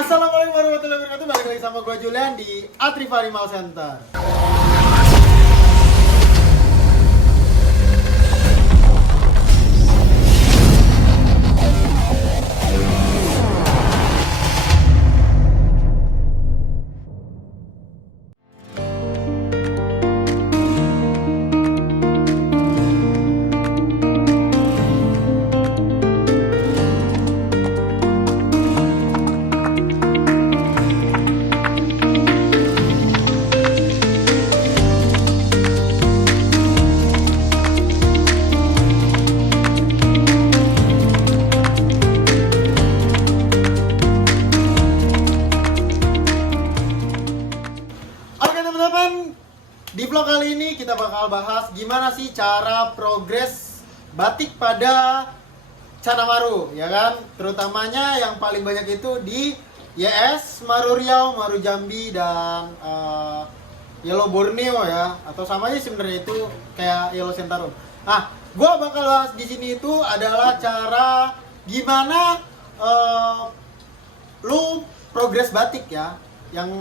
Assalamualaikum warahmatullahi wabarakatuh. Balik lagi sama gue Julian di Atrifa Animal Center. Di vlog kali ini kita bakal bahas gimana sih cara progres batik pada Canamaru, ya kan? Terutamanya yang paling banyak itu di YS, Maru Riau, Maru Jambi, dan Yellow Borneo ya, atau sama aja sebenarnya itu kayak Yellow Sentarum. Nah, gua bakal bahas di sini itu adalah cara gimana lu progres batik ya, yang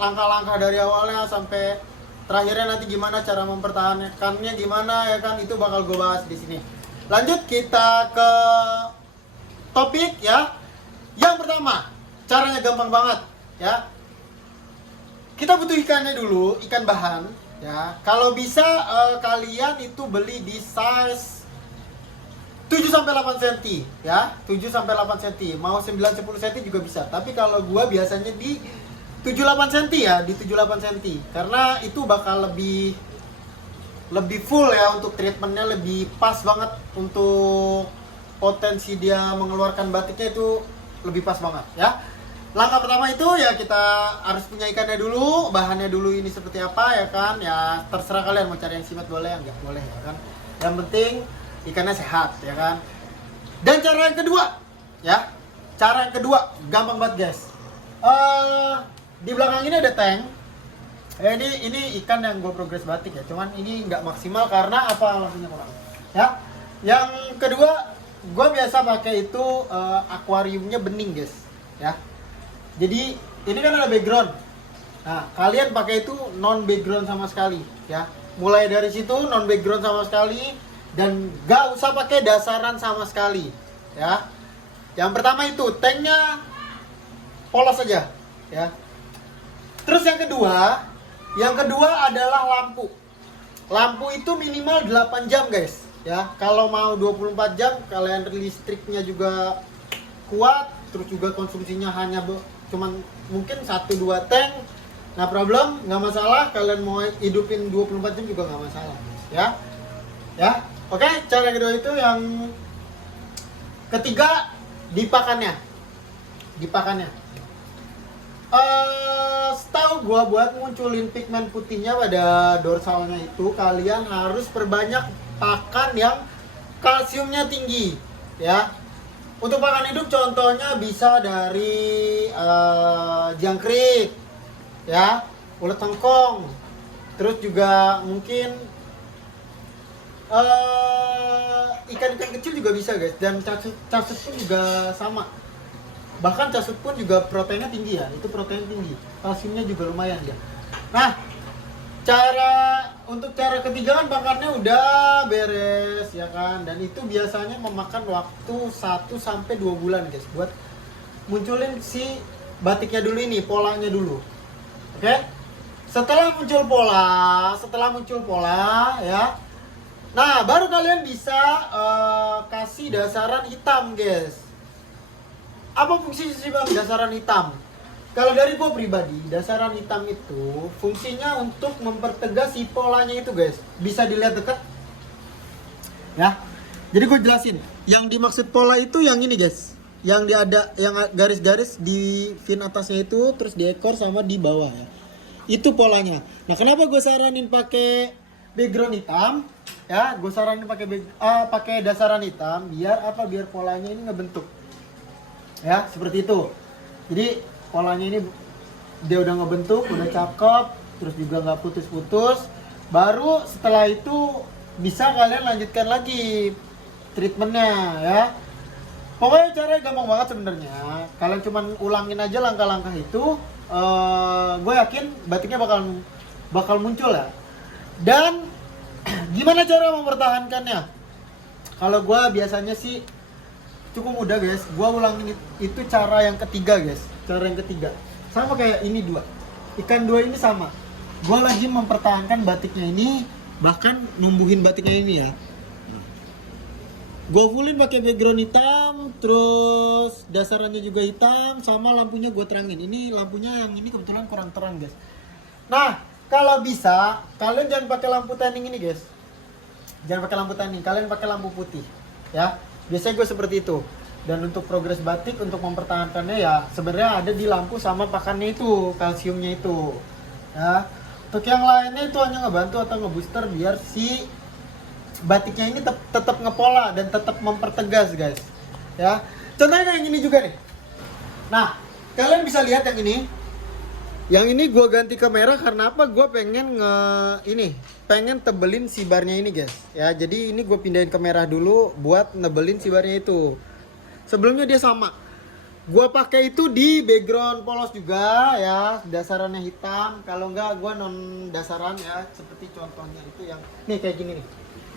langkah-langkah dari awalnya sampai terakhirnya nanti gimana cara mempertahankannya gimana ya kan, itu bakal gue bahas di sini. Lanjut kita ke topik ya. Yang pertama, caranya gampang banget ya. Kita butuh ikannya dulu, ikan bahan ya. Kalau bisa kalian itu beli di size 7 sampai 8 cm ya. 7 sampai 8 cm. Mau 9 10 cm juga bisa. Tapi kalau gua biasanya di 78 cm ya, di 78 cm. Karena itu bakal lebih full ya, untuk treatmentnya lebih pas banget, untuk potensi dia mengeluarkan batiknya itu lebih pas banget ya. Langkah pertama itu ya kita harus punya ikannya dulu, bahannya dulu ini seperti apa ya kan. Ya terserah kalian mau cari yang simet boleh, enggak boleh ya kan. Yang penting ikannya sehat ya kan. Dan cara yang kedua ya, cara yang kedua gampang banget guys. Di belakang ini ada tank. Ini ikan yang gue progres batik ya. Cuman ini nggak maksimal karena apa, alasannya kurang. Ya. Yang kedua, gue biasa pakai itu akuariumnya bening guys. Ya. Jadi ini kan ada background. Nah, kalian pakai itu non background sama sekali. Ya. Mulai dari situ non background sama sekali dan nggak usah pakai dasaran sama sekali. Ya. Yang pertama itu tanknya polos aja. Ya. Terus yang kedua adalah lampu. Lampu itu minimal 8 jam guys ya. Kalau mau 24 jam, kalian listriknya juga kuat, terus juga konsumsinya hanya cuman mungkin 1-2 tank, nah problem, nggak masalah. Kalian mau hidupin 24 jam juga nggak masalah ya. Ya, oke. Cara yang kedua itu. Yang ketiga, dipakannya. Setahu gua buat munculin pigmen putihnya pada dorsalnya itu kalian harus perbanyak pakan yang kalsiumnya tinggi ya. Untuk pakan hidup contohnya bisa dari jangkrik ya, ulet tengkong, terus juga mungkin ikan-ikan kecil juga bisa guys, dan cacut pun juga sama. Bahkan cacut pun juga proteinnya tinggi ya, itu protein tinggi, kalsiumnya juga lumayan ya. Nah, untuk cara ketiga kan pakannya udah beres ya kan, dan itu biasanya memakan waktu 1-2 bulan guys buat munculin si batiknya dulu, ini polanya dulu. Oke? Setelah muncul pola ya. Nah, baru kalian bisa kasih dasaran hitam guys. Apa fungsi sih bang dasaran hitam? Kalau dari gue pribadi, dasaran hitam itu fungsinya untuk mempertegas si polanya itu guys. Bisa dilihat dekat ya. Jadi gue jelasin. Yang dimaksud pola itu yang ini guys, yang ada yang garis-garis di fin atasnya itu, terus di ekor sama di bawah ya. Itu polanya. Nah, kenapa gue saranin pakai background hitam ya? Gue saranin pakai dasaran hitam biar apa? Biar polanya ini ngebentuk ya, seperti itu. Jadi polanya ini dia udah ngebentuk, udah cakep, terus juga nggak putus-putus. Baru setelah itu bisa kalian lanjutkan lagi treatmentnya ya. Pokoknya caranya gampang banget sebenarnya. Kalian cuman ulangin aja langkah-langkah itu, gue yakin batiknya bakal muncul ya. Dan gimana cara mempertahankannya? Kalau gue biasanya sih cukup mudah guys. Gue ulangin itu cara yang ketiga guys. Cara yang ketiga sama kayak ini dua. Ikan dua ini sama. Gue lagi mempertahankan batiknya ini, bahkan numbuhin batiknya ini ya. Gue fullin pakai background hitam, terus dasarannya juga hitam, sama lampunya gue terangin. Ini lampunya yang ini kebetulan kurang terang guys. Nah, kalau bisa kalian jangan pakai lampu tanning ini guys. Jangan pakai lampu tanning, kalian pakai lampu putih ya. Biasanya gue seperti itu. Dan untuk progres batik, untuk mempertahankannya ya sebenarnya ada di lampu sama pakannya itu, kalsiumnya itu ya. Untuk yang lainnya itu hanya ngebantu atau ngebooster biar si batiknya ini tetap ngepola dan tetap mempertegas guys ya. Contohnya kayak gini juga nih. Nah, kalian bisa lihat yang ini. Yang ini gue ganti ke merah karena apa? Gue pengen pengen tebelin si barnya ini guys ya. Jadi ini gue pindahin ke merah dulu buat nebelin si barnya itu. Sebelumnya dia sama. Gue pakai itu di background polos juga ya, dasarannya hitam. Kalau enggak gue non dasaran ya, seperti contohnya itu yang nih kayak gini nih.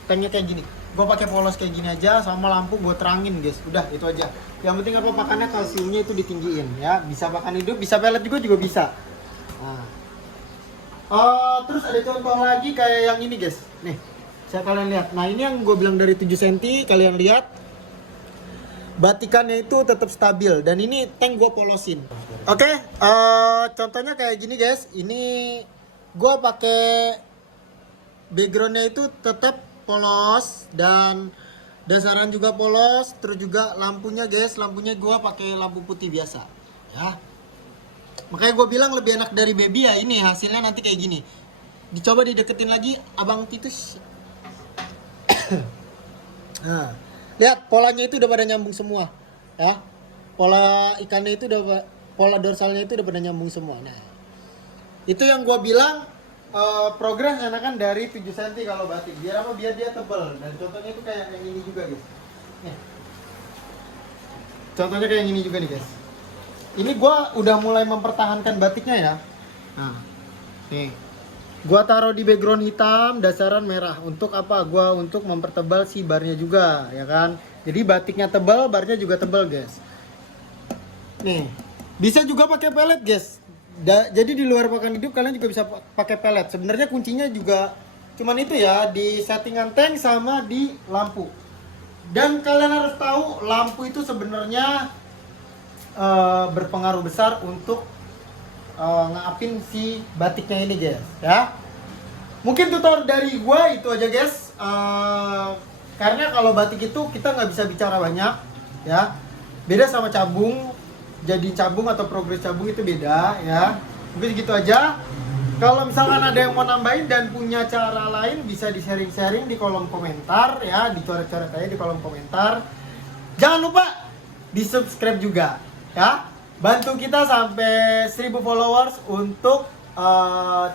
Tanknya kayak gini, gue pakai polos kayak gini aja, sama lampu gue terangin guys, udah itu aja. Yang penting apa, pakannya kalsiumnya itu ditinggiin ya, bisa pakan hidup, bisa pelet juga bisa. Nah, terus ada contoh lagi kayak yang ini guys, nih, saya kalian lihat. Nah ini yang gue bilang dari 7 cm, kalian lihat, batikannya itu tetap stabil dan ini tank gue polosin. Oke, contohnya kayak gini guys, ini gue pakai backgroundnya itu tetap polos dan dasaran juga polos, terus juga lampunya guys, lampunya gua pakai lampu putih biasa ya. Makanya gue bilang lebih enak dari baby ya, ini hasilnya nanti kayak gini. Dicoba dideketin lagi Abang Titus. Nah, lihat polanya itu udah pada nyambung semua ya. Pola ikannya itu pola dorsalnya itu udah pada nyambung semua. Nah, itu yang gue bilang progres enakan dari 7 cm kalau batik. Biar apa? Biar dia tebal. Dan contohnya itu kayak yang ini juga guys. Nih. Contohnya kayak yang ini juga nih guys. Ini gua udah mulai mempertahankan batiknya ya. Nah, nih. Gua taruh di background hitam, dasaran merah. Untuk apa? Gua untuk mempertebal si barnya juga, ya kan? Jadi batiknya tebal, barnya juga tebal guys. Nih. Bisa juga pakai pelet guys. Jadi di luar pakan hidup kalian juga bisa pakai pelet. Sebenarnya kuncinya juga cuman itu ya, di settingan tank sama di lampu. Dan kalian harus tahu lampu itu sebenarnya berpengaruh besar untuk ngapin si batiknya ini guys ya. Mungkin tutor dari gua itu aja guys. Karena kalau batik itu kita nggak bisa bicara banyak ya. Beda sama cabung. Jadi cabung atau progres cabung itu beda ya. Mungkin gitu aja. Kalau misalkan ada yang mau nambahin dan punya cara lain, bisa di sharing-sharing di kolom komentar ya, dicoret-coret aja di kolom komentar. Jangan lupa di subscribe juga ya. Bantu kita sampai 1000 followers untuk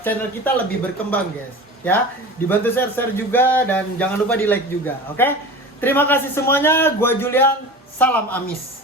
channel kita lebih berkembang guys ya. Dibantu share-share juga dan jangan lupa di like juga. Oke? Terima kasih semuanya. Gua Julian, salam amis.